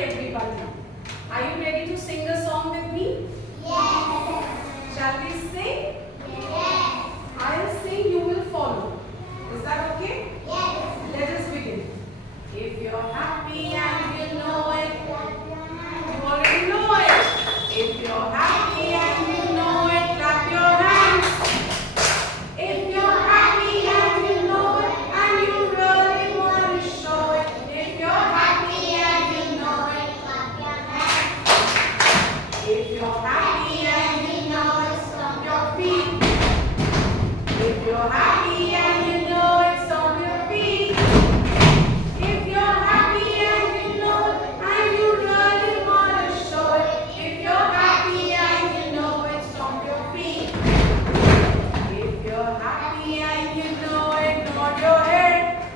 Okay, everybody. Are you ready to sing a song with me? Yes. Shall we sing? Yes. I'll sing, you will follow. Is that okay? Yes. Let us begin. If you're happy and you know it, you already know it. If you're happy and you know it, clap your hands. If you're happy and you know it, and you really want to show it. If you're happy and you know it, Clap your hands. if you're happy and you know it, stomp your feet. If you're happy and you know it, stomp your feet. If you're happy and you know it, and you really want to show it. If you're happy and you know it, stomp your feet. If you're happy and you know it, nod your head.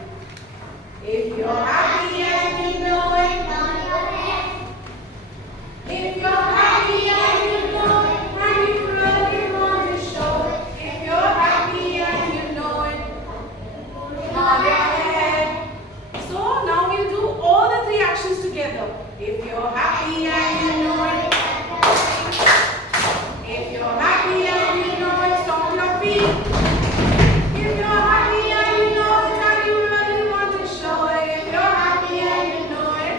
If you're happy and you know it, Nod your head. if you're happy and you know it, and you really want to show it. If you're happy and you know it, nod your head. So now we'll do all the three actions together. If you're happy and you know it, if you're happy and you know it, stomp your feet. If you're happy and you know it, and you really want to show it. If you're happy and you know it,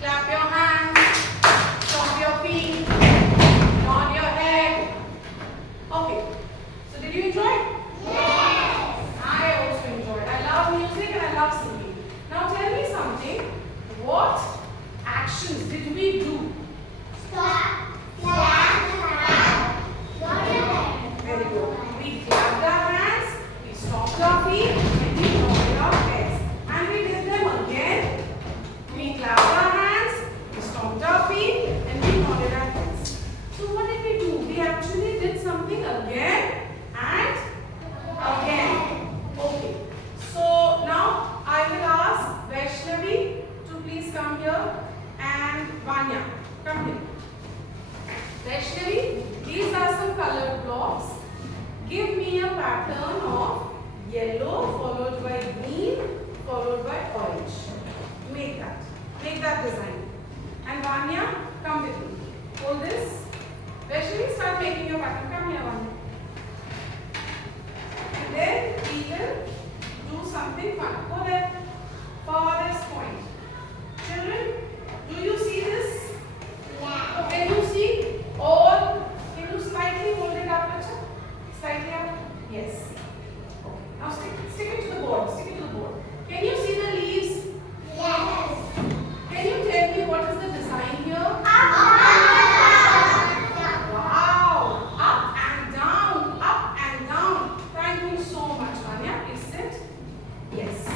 clap your hands, stomp your feet, nod your head. Okay. So did you enjoy? Yes. I also enjoyed. I love music and I love singing. Now tell me something. What actions did we do? Stop. Clap. Clap. Nod your head. Very good. We clapped our hands, we stomped our feet, and we nodded our heads. And we did them again. We clapped our hands, we stomped our feet, and we nodded our heads. So what did we do? We actually did something again and again. Okay. So now I will ask Vaishnavi to please come here and Vanya, come here. Vaishnavi, these are some colored blocks. Give me a pattern of yellow followed by green followed by orange. Make that. Make that design. And Vanya, come with me. Hold this. Vaishnavi, start making your pattern. Come here, Vanya. And then we will do something fun. Go there. Farthest point. Children, do you see this? Yeah. Can you see all? Can you slightly hold it up, Bacha? Slightly up? Yes. Okay. Now stick it to the board. Stick it to the board. Can you see the leaves? Yes. Can you tell me what is the design here? Up. Wow! Up and down, up and down. Thank you so much, Vanya. Please sit. Yes.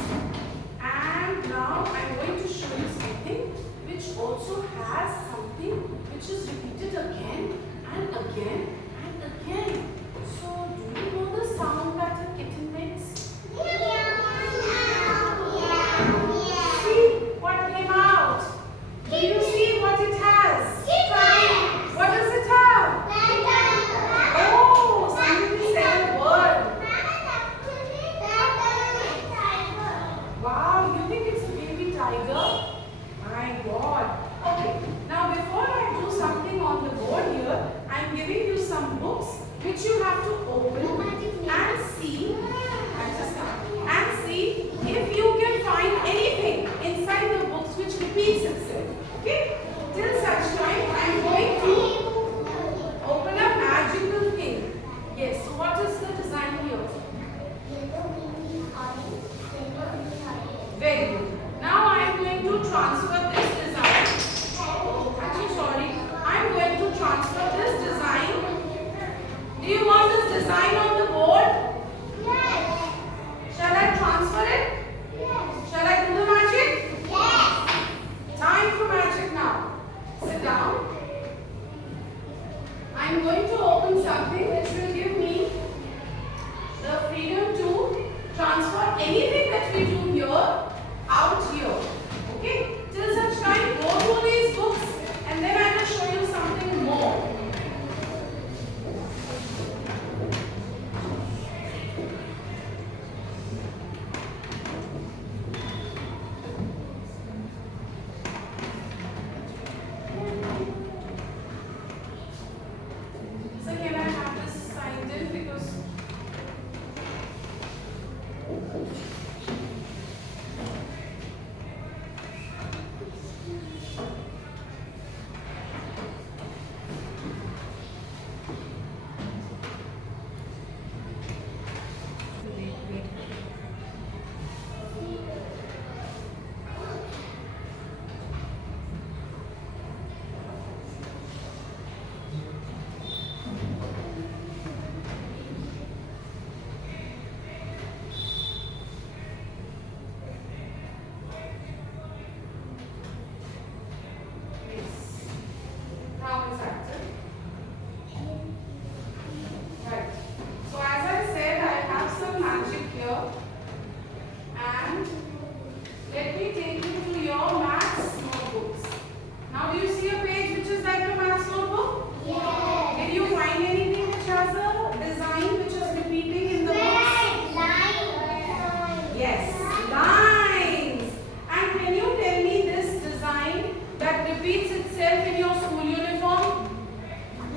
Yes, lines. And can you tell me this design that repeats itself in your school uniform?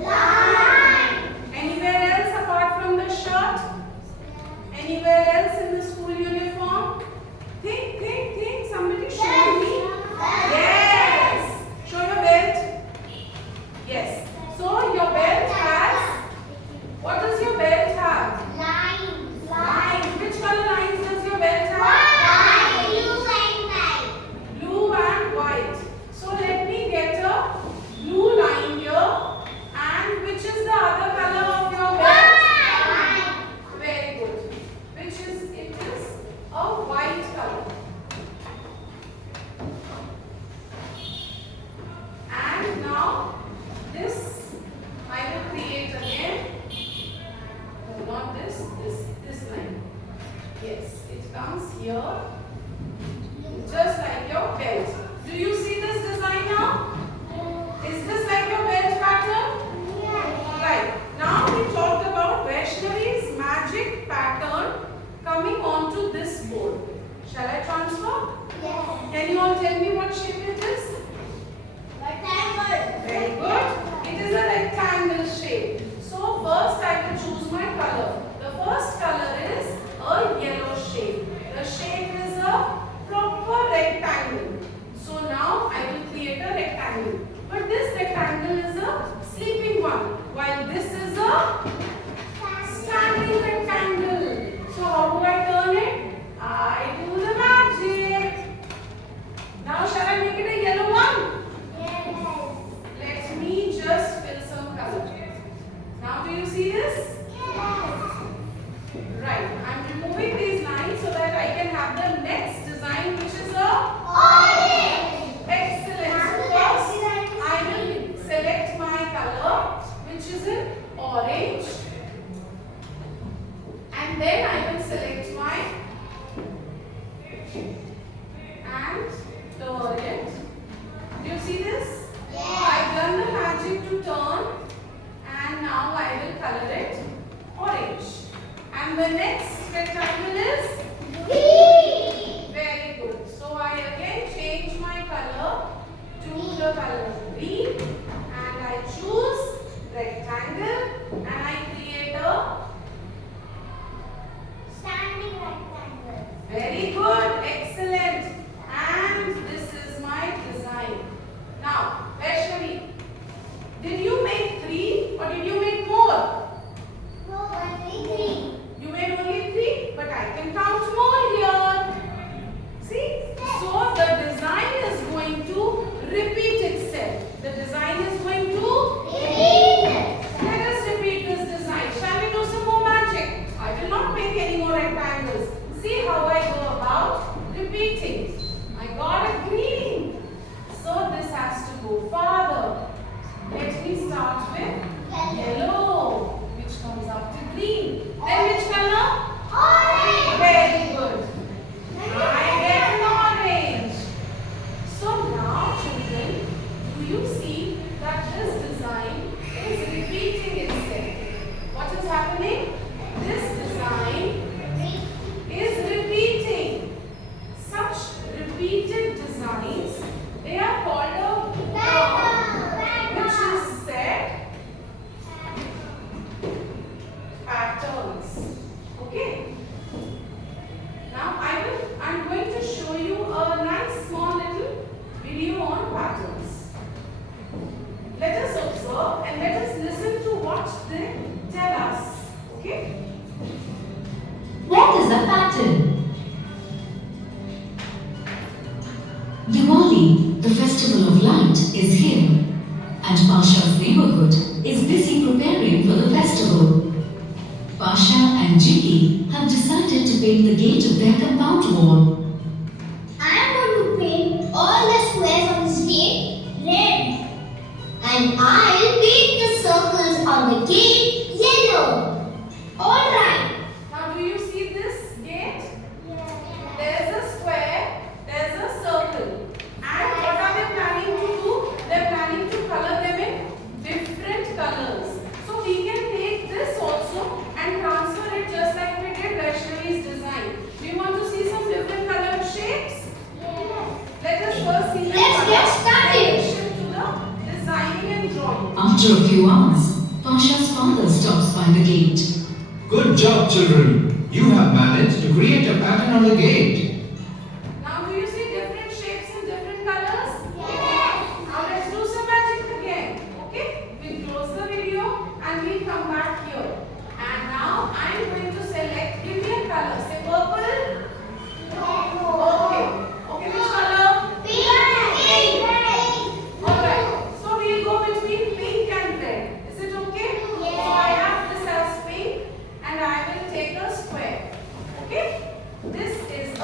Line. Anywhere else apart from the shirt? Anywhere else in the school uniform? Think. Somebody show me. Yes. Show your belt. Yes. So your belt has, what does your belt have? Line. Lines. Which color lines does your belt have? Line. Blue and white. Blue and white. So let me get a blue line here. And which is the other color of your belt? White. Very good. Which is, it is a white color. And now this I will create again. No, not this line. Yes, it comes here. Just like your belt. Do you see this design now? Is this like your belt pattern? Right. Now we talked about Vaishnavi's magic pattern coming onto this board. Shall I transfer? Yes. Can you all tell me what shape it is? Rectangle. Very good. It is a rectangle shape. So first I will choose my color. The first color is a yellow shade. The shape is a proper rectangle. So now I will create a rectangle. But this rectangle is a sleeping one, while this is a standing rectangle. So how do I turn it? I do the magic. Now shall I make it a yellow one? Yes. Let me just fill some color. Now do you see this? Yes. Right. I'm removing these lines so that I can have the next design, which is a Orange. excellent. So first I will select my color, which is in orange, and then I will select my and turn it. Do you see this? I've done the magic to turn, and now I will color it orange. And the next rectangle is Green. very good. So I again change my color to the color of green, and I choose rectangle, and I create a Standing rectangle. very good, excellent. And this is my design. Now, Vaishnavi, did you make 3 or did you make more? No, only green. You made only 3, but I can count more here. See? So the design is going to repeat itself. The design is going to Green. let us repeat this design. Shall we do some more magic? I will not make any more rectangles. See how I go about repeating. I got a green. So this has to go farther. Let me start with yellow, which comes after green. Then which color? Orange. Very good. I get an orange. So now children, do you see that this design is repeating itself? What is happening? This design is repeating. Such repeated designs, they are called a term, which is said patterns. Okay. Now I'm going to show you a nice small little video on patterns. Let us observe and let us listen to what they tell us. Okay? What is a pattern? Diwali, the festival of light, is here, and Pasha's neighborhood is busy preparing for the festival. Pasha and Jiki have decided to paint the gate of their compound wall. I am going to paint all the squares on this gate red. And I'll paint the circles on the gate yellow. Alright. Now do you see this gate? There is a square, there is a circle. And what are they planning to do? They are planning to color them in different colors. So we can take this also and transfer it just like we did Vaishnavi's design. Do you want to see some After a few hours, Pasha's father stops by the gate. Good job, children. You have managed to create a pattern on the gate. Now do you see different shapes and different colors? Yes. Now let's do some magic again. Okay? We'll close the video and we'll come back here. And now I'm going to select, give me a color. Say purple. Okay. Okay, which color? Alright. So we'll go between pink and red. Is it okay? Yes. So I have this as pink and I will take a square. Okay? This is a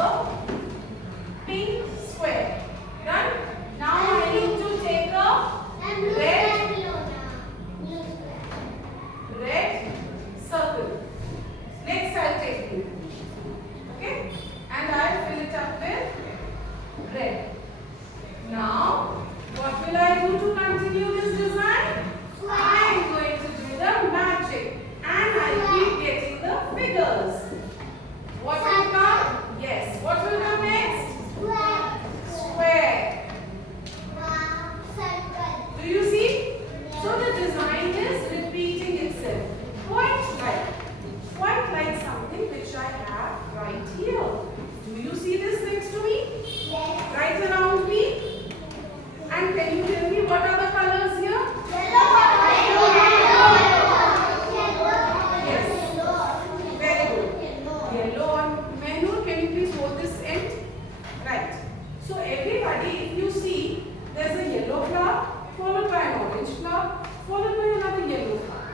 pink square. Done? Now I need to take a red circle. Next I'll take blue. Okay? And I'll fill it up with red. Now, what will I do to continue this design? I'm going to do the magic. And I'll keep getting the figures. What will come? Yes. What will come next? Square. Do you see? So the design is repeating itself. Quite like something which I have right here. Do you see this next to me? Right around me? And can you tell me what are the colors here? Yes. Very good. Yellow on menu. Can you please hold this end? Right. So everybody, if you see, there's a yellow flower followed by an orange flower followed by another yellow flower.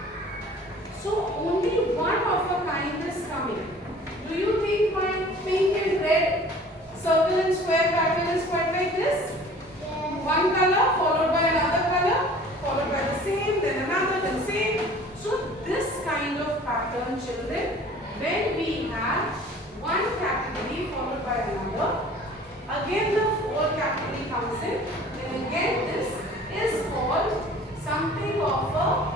So only one of a kind is coming. Do you think my pink and red circle and square pattern is quite like this? One color followed by another color followed by the same, then another, then same. So this kind of pattern, children, when we have one category followed by another, again the fourth category comes in, then again this is called something of a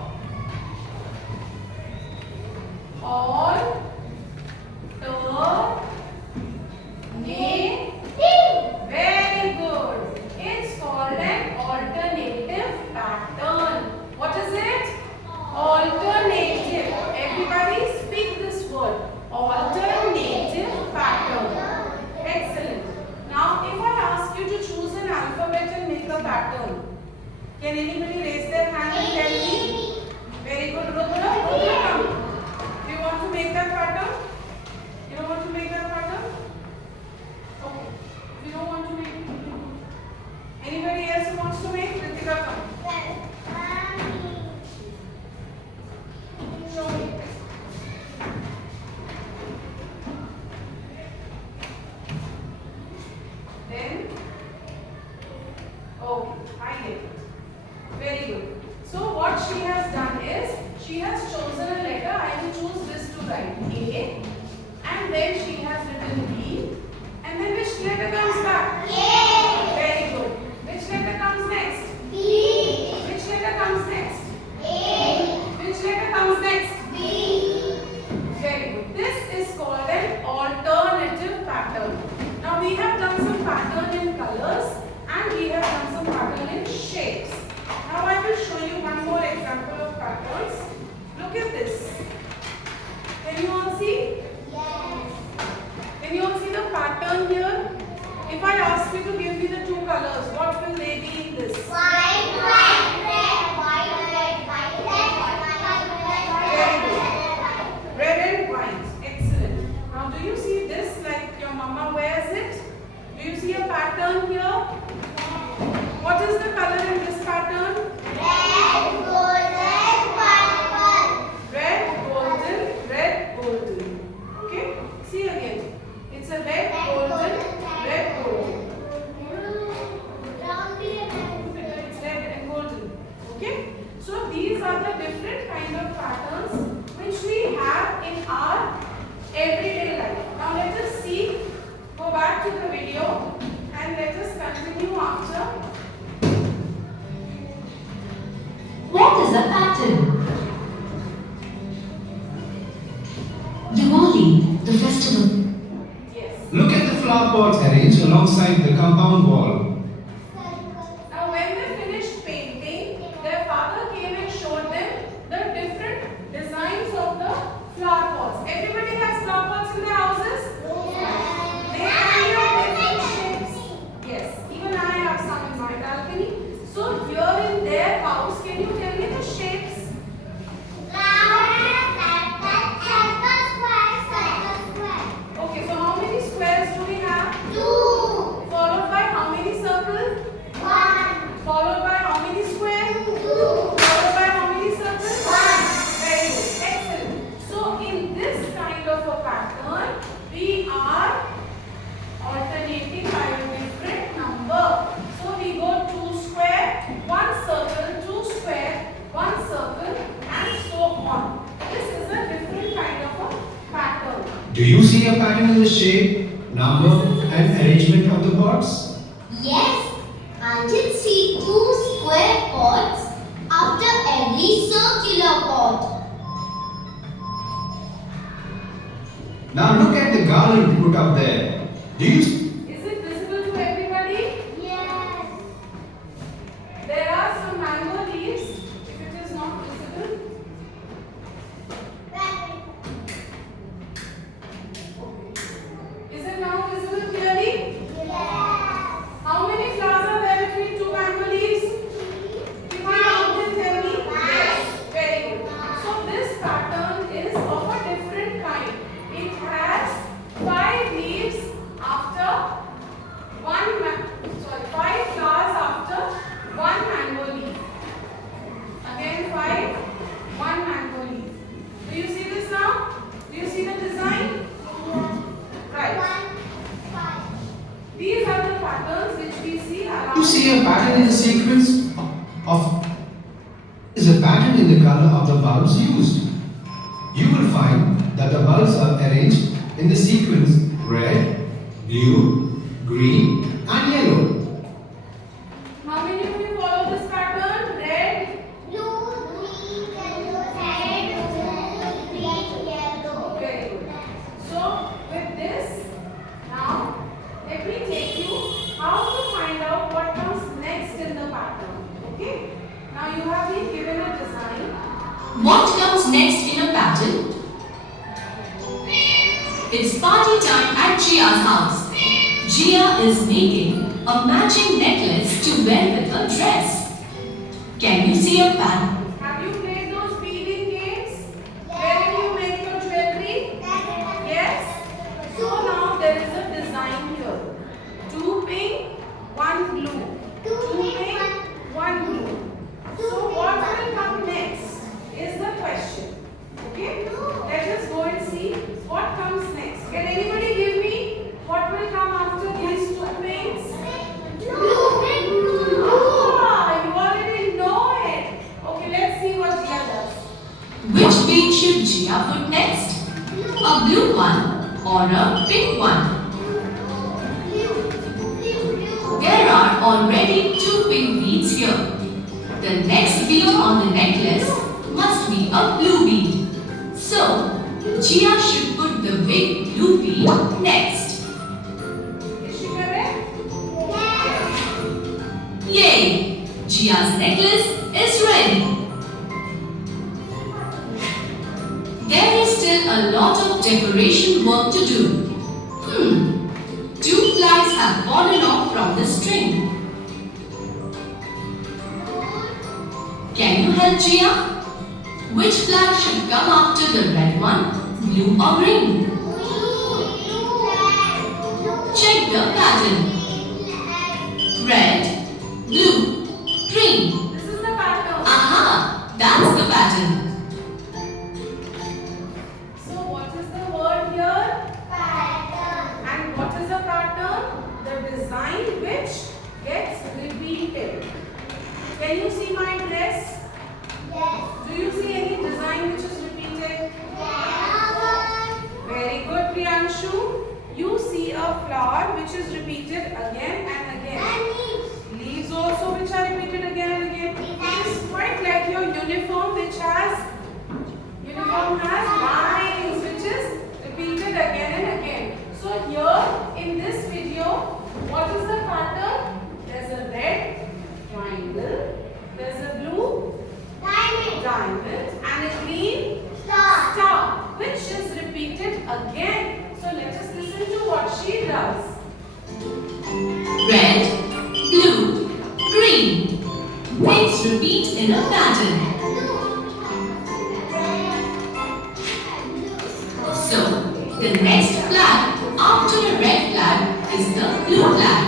very good. It's called an alternative pattern. What is it? Alternative. Everybody speak this word. Alternative pattern. Excellent. Now if I ask you to choose an alphabet and make a pattern, can anybody raise their hand and tell me? Very good. Rudra, come. Do you want to make that pattern? You don't want to make that pattern? Okay. If you don't want to make it, anybody else who wants to make? Ritika, come. Show me. Then, okay, I get it. Very good. So what she has done is, she has chosen a letter. I will choose this to write A, and then she has written B, and then which letter comes back? A. Very good. Which letter comes next? B. Which letter comes next? A. Which letter comes next? B. Very good. This is called an alternative pattern. Now we have done some pattern in colors and we have done some pattern in shapes. Now I will show you one more example of patterns. Look at this. Can you all see? Yes. Can you all see the pattern here? If I ask you to give me the two colors, what will they be in this? White, red, white, red, white, Very good. Red and white. Excellent. Now do you see this like your mama wears it? Do you see a pattern here? What is the color in this pattern? red, golden, purple. Red, golden. Okay? See again. It's a red, golden, red, golden. It's red and golden. Okay? So these are the different kind of patterns which we have in our everyday life. Now let us see, go back to the video and let us continue after. What is a pattern? Diwali, the festival. Yes. Look at the flower pots arranged alongside the compound wall. Now when they finished painting, their father came and showed you see a pattern in the shape, number, and arrangement of the pots? Yes, I can see two square pots after every circular pot. Now look at the garland put up there. Do you Is it visible to everybody? Yes. There are some mango leaves. If it is not visible, is it now visible clearly? Yes. How many flowers are there between two mango leaves? Can you count and tell me? Yes. Very good. So this pattern is of a different kind. It has 5 leaves after five flowers after one mango leaf. Again 5, one mango leaf. Do you see this now? Do you see the design? Right. These are the patterns which we see around. You see a pattern in the sequence of is a pattern in the color of the bulbs used. You will find that the bulbs are arranged in the sequence red, blue, green and yellow. How many of you follow this pattern? Red, Blue, green, yellow, red, blue, green, yellow. very good. So with this, now let me take you how to find out what comes next in the pattern. Okay? Now you have been given a design. What comes next in a pattern? It's party time at Jia's house. Jia is making a matching necklace to wear with her dress. Can you see a pattern? Have you played those beading games? Where you make your jewelry? Yes? So now there is a design here. 2 pink, 1 blue. 2 pink, 1 blue. So what will come next is the question. Okay? Let us go and see what comes next. Can anybody give me what will come after these 2 pinks? Ah, you already know it. Okay, let's see what Jia does. Which bead should Jia put next? A blue one or a pink one? There are already 2 pink beads here. The next bead on the necklace must be a blue bead. So, Jia should put the big blue bead next. Is she correct? Yay! Jia's necklace is ready. There is still a lot of decoration work to do. 2 flags have fallen off from the string. Can you help Jia? Which flag should come after the red one, blue or green? Check the pattern. Red, blue, green. This is the pattern. Aha! That's the pattern. So what is the word here? And what is a pattern? The design which gets repeated. Can you see my dress? Do you see any design which is repeated? Very good, Priyanshu. You see a flower which is repeated again and again. Leaves also which are repeated again and again. It is quite like your uniform which has lines which is repeated again and again. So here in this video, what is the pattern? There's a red triangle, there's a blue diamond and a green star which is repeated again. So let us listen to what she does. Red, blue, green. Things repeat in a pattern. So, the next flag after the red flag is the blue flag.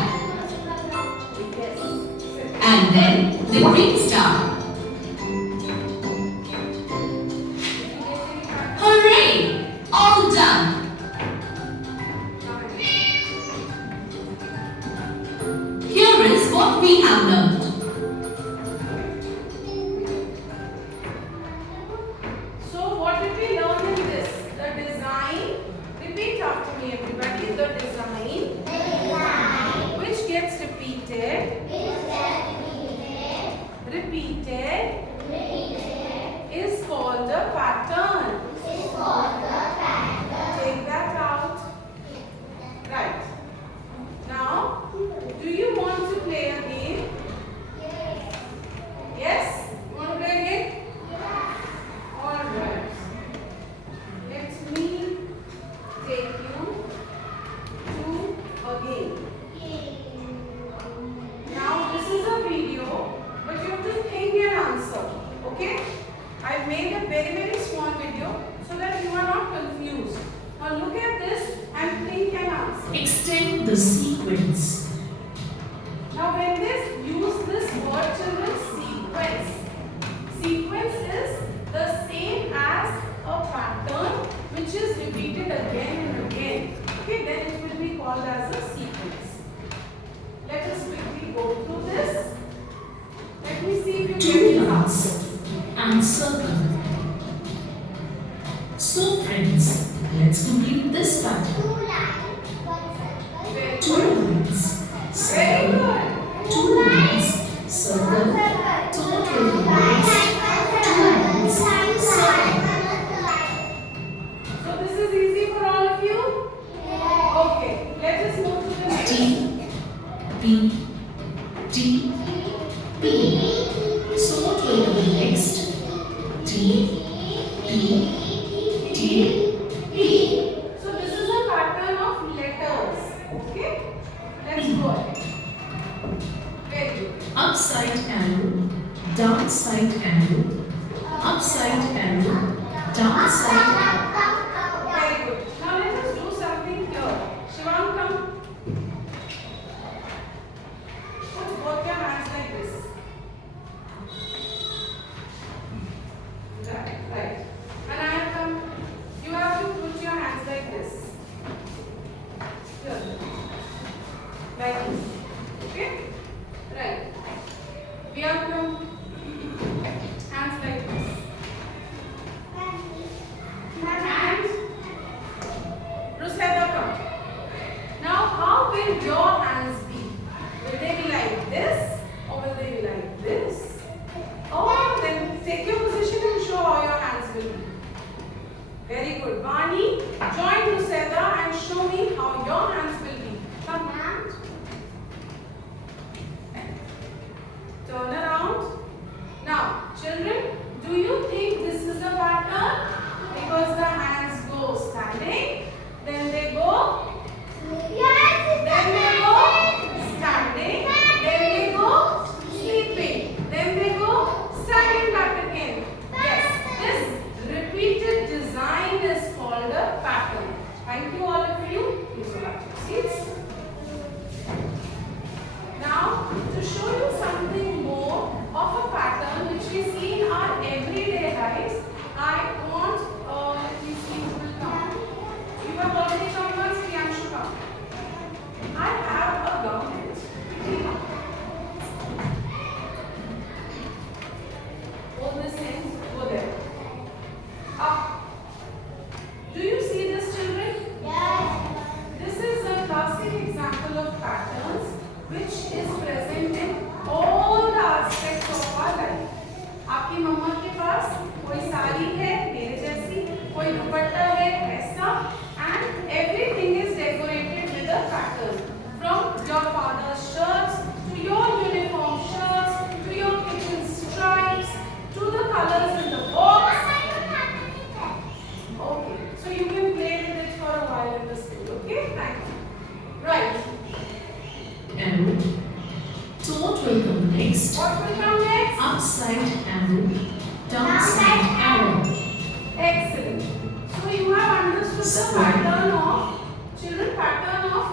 And then the green star. Hooray! All done! Here is what we have learned. So what did we learn in this? The design repeats sequence. Now when they use this word, children, sequence. Sequence is the same as a pattern which is repeated again and again. Okay, then it will be called as a sequence. Let us quickly go through this. Let me see if you get Two these lines answers. and circle. So friends, let's complete this pattern. Very Two good. lines, Very circle. good. Two lines, circle. Total lines, two lines, circle. So this is easy for all of you? Okay, let us move to the next. T, P, T, P. So what will come next? T, P, T, P. So this is a pattern of letters. Okay? Let's go ahead. Very good. Upside arrow, downside arrow, upside arrow, downside arrow. Very good. Now let us do something here. Shivang, come. Put both your hands like this. Right. And I have come. You have to put your hands like this. Here. Like this. Okay? Right. We have come. Hands like this. And Rosetta, come. Now, how will your hands be? Will they be like this or will they be like this? Oh, then take your position and show how your hands will be. Very good. Vani, join Rosetta and show me how your hands will be. Come. Turn around. Now, children, do you think this is a pattern? Because the hands go standing, then they go, then they go standing, then they go sleeping, then they go standing back again. Yes, this repeated design is called a pattern. Thank you all of you. Please go back to your seats. Now, to show you something more of a pattern which we see in our everyday lives, I want these things will come. You have already come once, Priyanka, come. I have a government. Quickly come. Hold this in, go there. Up. Do you see this, children? This is a classic example of patterns which is present in all the aspects of our life. आपकी मम्मा के पास कोई साड़ी है मेरे जैसी, कोई दुपट्टा है ऐसा, and everything is decorated with a pattern. From your father's shirts to your uniform shirts to your kitchen stripes to the colors in the box. Okay, so you can play with it for a while in the school. Okay, thank you. Right. Arrow. So what will come next? What will come next? Upside arrow, downside arrow. Excellent. So you have understood the Square. pattern of children, pattern of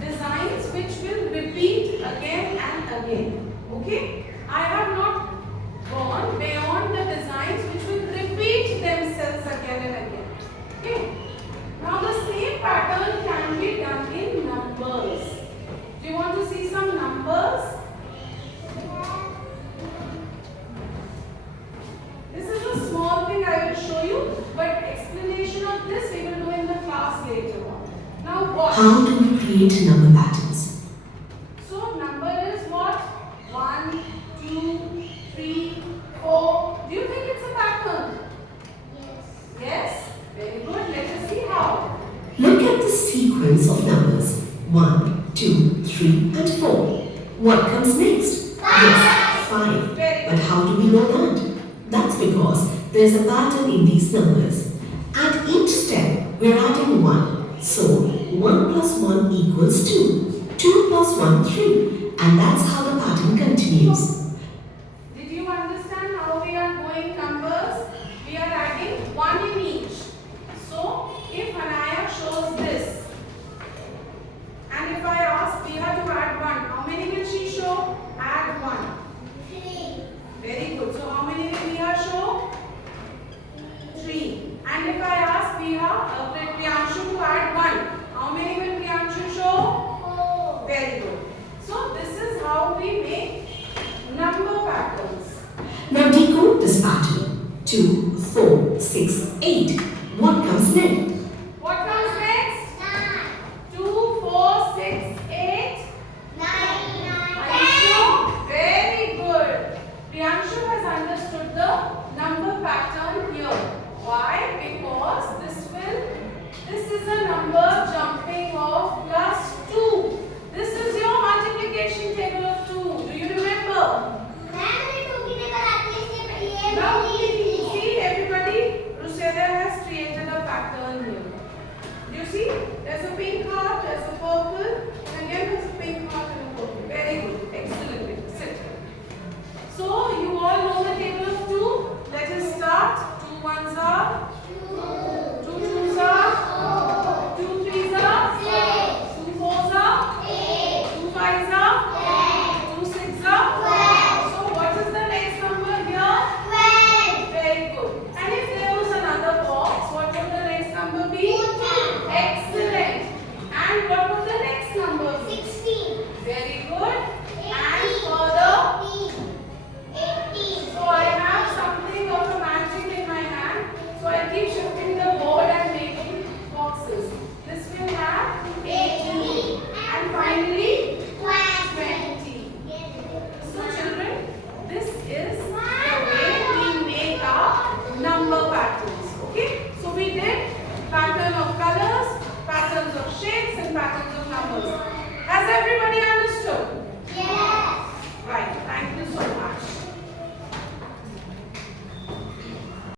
designs which will repeat again and again. Okay? I have not gone beyond the designs which will repeat themselves again and again. Okay? Now the same pattern can be done in numbers. Do you want to see some numbers? This is a small thing I will show you, but explanation of this we will do in the class later on. Now what? How do we create number patterns? So number is what? 1, 2, 3, 4. Do you think it's a pattern? Yes? Very good. Let us see how. Look at the sequence of numbers 1, 2, 3 and 4. What comes next? Yes, 5. Very But how do we know that? That's because there's a pattern in these numbers. At each step, we're adding 1. So 1 plus 1 equals 2. 2 plus 1, 3. And that's how the pattern continues. Did you understand how we are going numbers? We are adding 1 in each. So if Anaya shows this, and if I ask 2, 4, 6, 8.